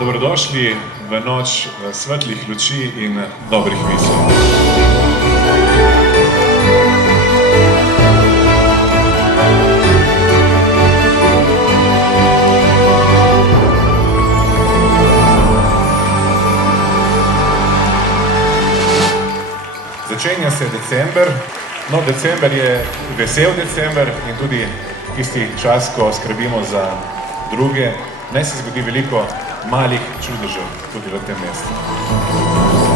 Dobrodošli v noč svetlih luči in dobrih misli. Začenja se december. No, december je vesel december in tudi tisti čas, ko skrbimo za druge. Naj se zgodi veliko malih čudežev tudi v tem mestu.